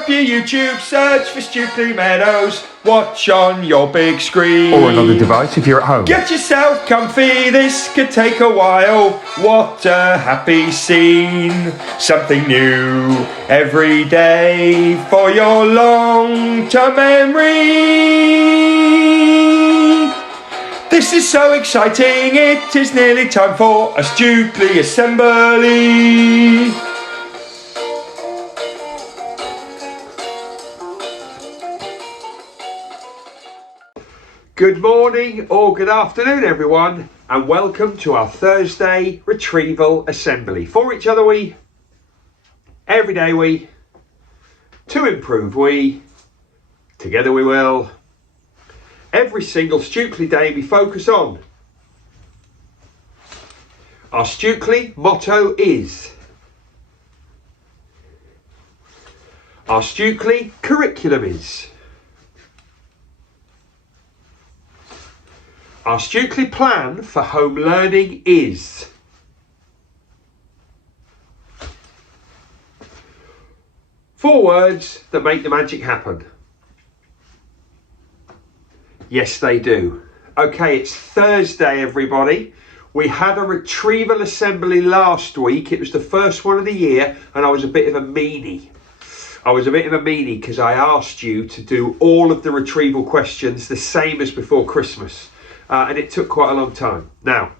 up your YouTube, search for Stukeley Meadows, watch on your big screen. Or another device if you're at home. Get yourself comfy, this could take a while. What a happy scene. Something new every day for your long-term memory. This is so exciting, it is nearly time for a Stukeley assembly. Good morning or good afternoon everyone, and welcome to our Thursday retrieval assembly. For each other we, every day we, to improve we, together we will. Every single Stukeley day we focus on. Our Stukeley motto is, our Stukeley curriculum is, our Stukeley plan for home learning is. Four words that make the magic happen. Yes, they do. Okay, it's Thursday, everybody. We had a retrieval assembly last week. It was the first one of the year, and I was a bit of a meanie. Because I asked you to do all of the retrieval questions the same as before Christmas. And it took quite a long time. Now,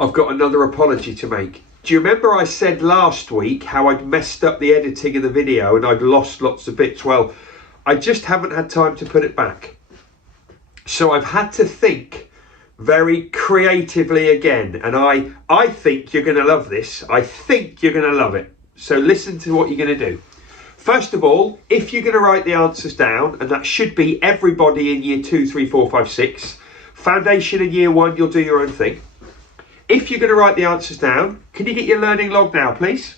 I've got another apology to make. Do you remember I said last week how I'd messed up the editing of the video and I'd lost lots of bits? Well, I just haven't had time to put it back. So I've had to think very creatively again. And I think you're going to love this. I think you're going to love it. So listen to what you're going to do. First of all, if you're going to write the answers down, and that should be everybody in year 2, 3, 4, 5, 6, foundation in year 1, you'll do your own thing. If you're going to write the answers down, can you get your learning log now, please?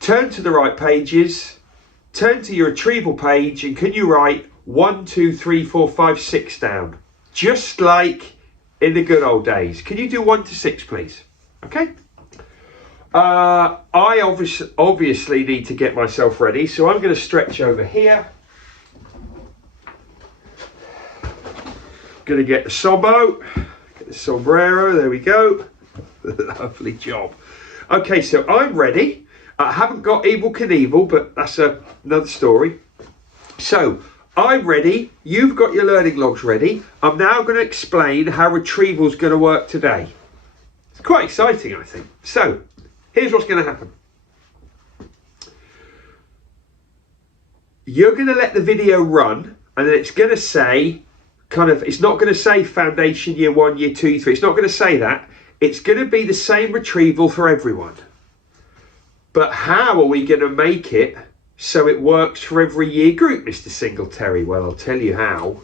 Turn to the right pages, turn to your retrieval page, and can you write 1, 2, 3, 4, 5, 6 down? Just like in the good old days. Can you do 1 to 6, please? Okay. I obviously need to get myself ready, so I'm going to stretch over here. Going to get the sombo, get the sombrero, there we go. Lovely job. Okay, so I'm ready. I haven't got Evel Knievel, but that's another story. So, I'm ready. You've got your learning logs ready. I'm now going to explain how retrieval's going to work today. It's quite exciting, I think. So, here's what's going to happen. You're going to let the video run, and then it's going to say, it's not going to say foundation year 1, year 2, year 3. It's not going to say that. It's going to be the same retrieval for everyone. But how are we going to make it so it works for every year group, Mr. Singletary? Well, I'll tell you how.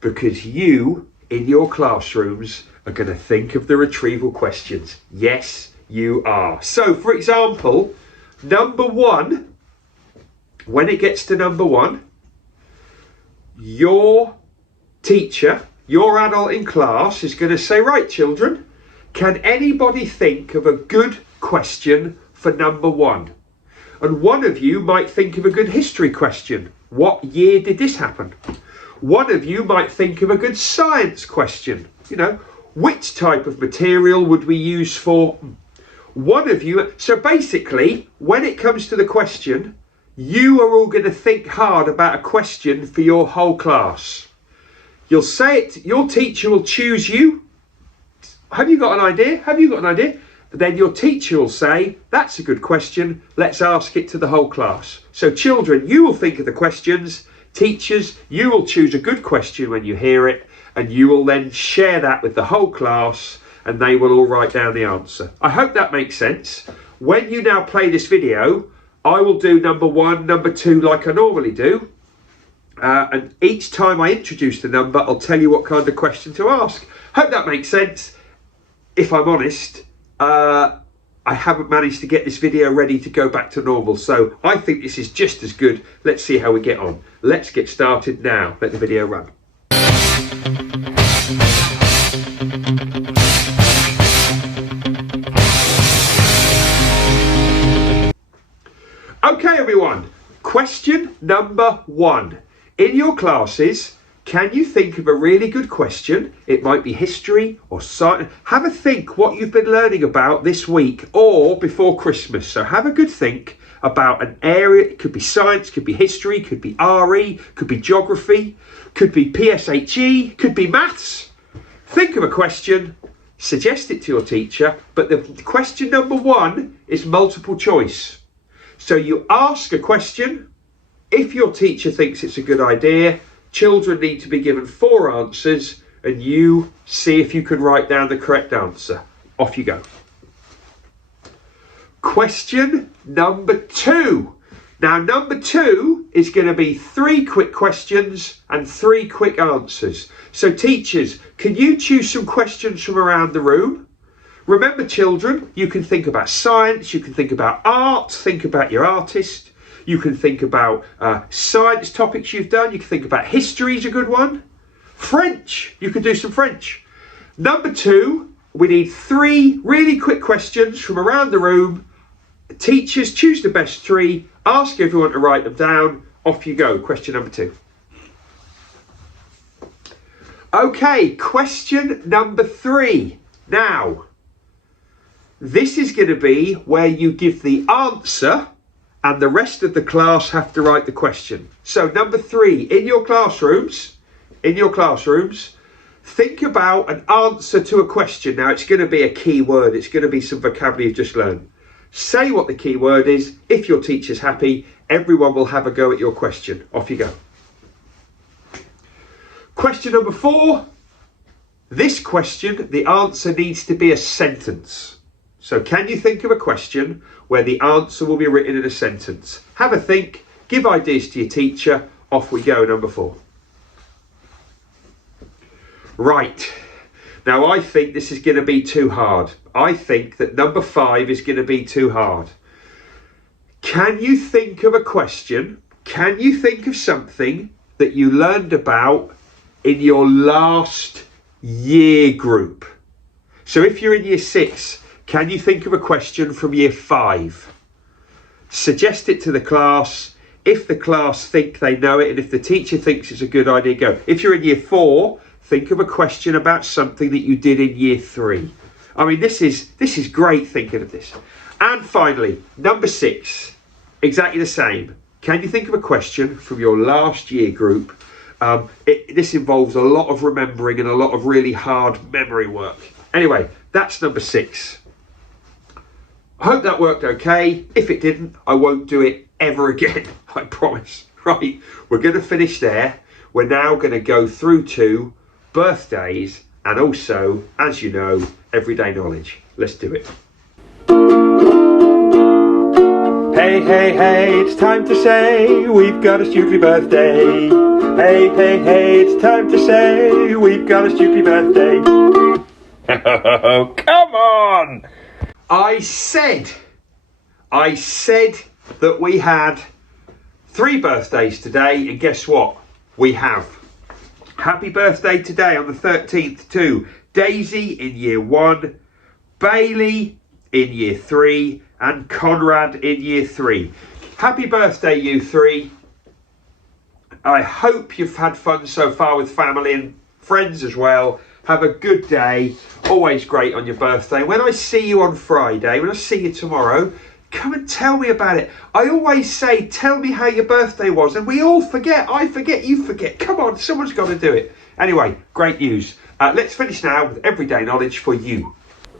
Because you, in your classrooms, are going to think of the retrieval questions. Yes, you are. So, for example, number 1, when it gets to number 1, your teacher, your adult in class is going to say, right, children, can anybody think of a good question for number 1? And one of you might think of a good history question. What year did this happen? One of you might think of a good science question. You know, which type of material would we use for... One of you, so basically, when it comes to the question, you are all going to think hard about a question for your whole class. You'll say it, your teacher will choose you. Have you got an idea? Have you got an idea? Then your teacher will say, that's a good question, let's ask it to the whole class. So children, you will think of the questions. Teachers, you will choose a good question when you hear it, and you will then share that with the whole class, and they will all write down the answer. I hope that makes sense. When you now play this video, I will do number 1, number 2 like I normally do. And each time I introduce the number, I'll tell you what kind of question to ask. Hope that makes sense. If I'm honest, I haven't managed to get this video ready to go back to normal. So I think this is just as good. Let's see how we get on. Let's get started now. Let the video run. Okay, everyone. number 1. In your classes, can you think of a really good question? It might be history or science. Have a think what you've been learning about this week or before Christmas. So have a good think about an area. It could be science, could be history, could be RE, could be geography, could be PSHE, could be maths. Think of a question, suggest it to your teacher, but the question number 1 is multiple choice. So you ask a question. If your teacher thinks it's a good idea, children need to be given 4 answers and you see if you can write down the correct answer. Off you go. Question number 2. Now, number 2 is going to be 3 quick questions and 3 quick answers. So teachers, can you choose some questions from around the room? Remember, children, you can think about science, you can think about art, think about your artist. You can think about science topics you've done. You can think about history is a good one. French, you can do some French. Number 2, we need 3 really quick questions from around the room. Teachers, choose the best 3. Ask everyone to write them down. Off you go. Question number 2. Okay, question number 3. Now, this is going to be where you give the answer and the rest of the class have to write the question. So number 3, in your classrooms, think about an answer to a question. Now it's going to be a key word. It's going to be some vocabulary you've just learned. Say what the key word is. If your teacher's happy, everyone will have a go at your question. Off you go. Question number 4. This question, the answer needs to be a sentence. So can you think of a question where the answer will be written in a sentence? Have a think, give ideas to your teacher. Off we go, number 4. Right. Now I think this is going to be too hard. I think that number 5 is going to be too hard. Can you think of a question? Can you think of something that you learned about in your last year group? So if you're in year 6, can you think of a question from year 5? Suggest it to the class. If the class think they know it and if the teacher thinks it's a good idea, go. If you're in year 4, think of a question about something that you did in year 3. I mean, this is great thinking of this. And finally, number 6, exactly the same. Can you think of a question from your last year group? This involves a lot of remembering and a lot of really hard memory work. Anyway, that's number 6. I hope that worked okay. If it didn't, I won't do it ever again. I promise. Right, we're going to finish there. We're now going to go through to birthdays and also, as you know, everyday knowledge. Let's do it. Hey, hey, hey, it's time to say we've got a Stukeley birthday. Hey, hey, hey, it's time to say we've got a Stukeley birthday. Oh, come on! I said that we had 3 birthdays today, and guess what? We have. Happy birthday today on the 13th to Daisy in year 1, Bailey in year 3, and Conrad in year 3. Happy birthday, you 3. I hope you've had fun so far with family and friends as well. Have a good day. Always great on your birthday. When I see you on Friday, when I see you tomorrow, come and tell me about it. I always say, tell me how your birthday was. And we all forget. I forget, you forget. Come on, someone's got to do it. Anyway, great news. Let's finish now with everyday knowledge for you.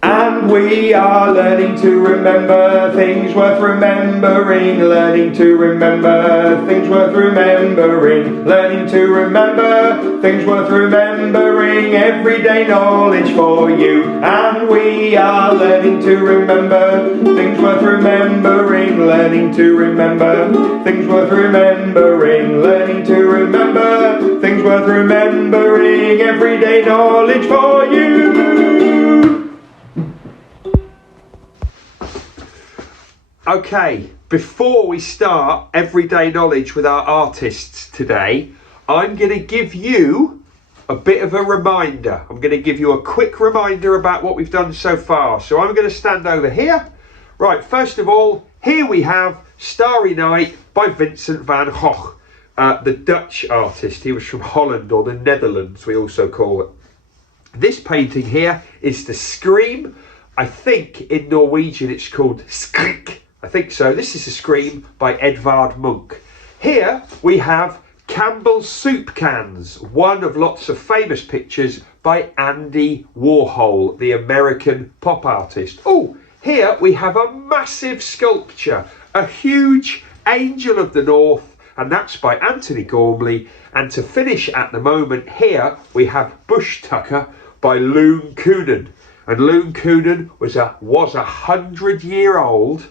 And we are learning to remember things worth remembering, learning to remember things worth remembering, learning to remember things worth remembering, everyday knowledge for you. And we are learning to remember things worth remembering, learning to remember things worth remembering, learning to remember things worth remembering, everyday knowledge for you. Okay, before we start everyday knowledge with our artists today, I'm going to give you a bit of a reminder. I'm going to give you a quick reminder about what we've done so far. So I'm going to stand over here. Right, first of all, here we have Starry Night by Vincent van Gogh, the Dutch artist. He was from Holland, or the Netherlands we also call it. This painting here is The Scream. I think in Norwegian it's called Skrik. I think so. This is The Scream by Edvard Munch. Here we have Campbell's Soup Cans, one of lots of famous pictures by Andy Warhol, the American pop artist. Oh, here we have a massive sculpture, a huge Angel of the North, and that's by Anthony Gormley. And to finish at the moment, here we have Bush Tucker by Loon Coonan. And Loon Coonan was a 100-year-old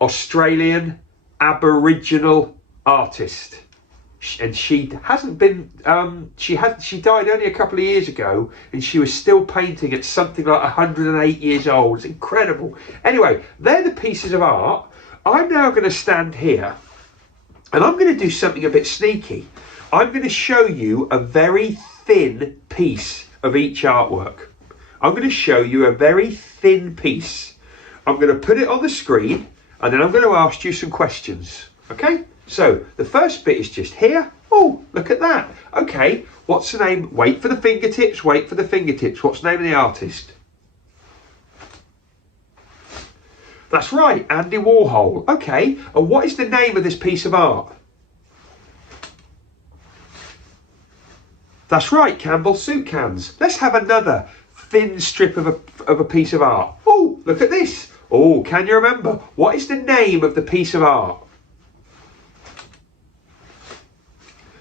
Australian Aboriginal artist. And she hasn't been, she died only a couple of years ago, and she was still painting at something like 108 years old. It's incredible. Anyway, they're the pieces of art. I'm now going to stand here, and I'm going to do something a bit sneaky. I'm going to show you a very thin piece of each artwork. I'm going to show you a very thin piece. I'm going to put it on the screen, and then I'm going to ask you some questions. Okay? So the first bit is just here. Oh, look at that. Okay, what's the name? Wait for the fingertips, wait for the fingertips. What's the name of the artist? That's right, Andy Warhol. Okay, and what is the name of this piece of art? That's right, Campbell's Soup Cans. Let's have another thin strip of a piece of art. Oh, look at this. Oh, can you remember? What is the name of the piece of art?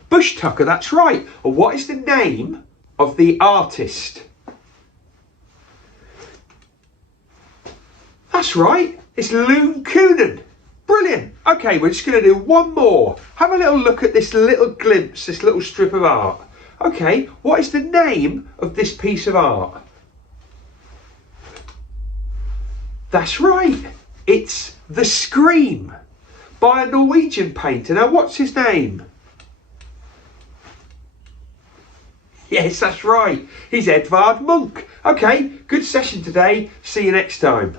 Bush Tucker, that's right. And what is the name of the artist? That's right, it's Loon Coonan. Brilliant. Okay, we're just going to do one more. Have a little look at this little glimpse, this little strip of art. Okay, what is the name of this piece of art? That's right, it's The Scream by a Norwegian painter. Now, what's his name? Yes, that's right. He's Edvard Munch. Okay, good session today. See you next time.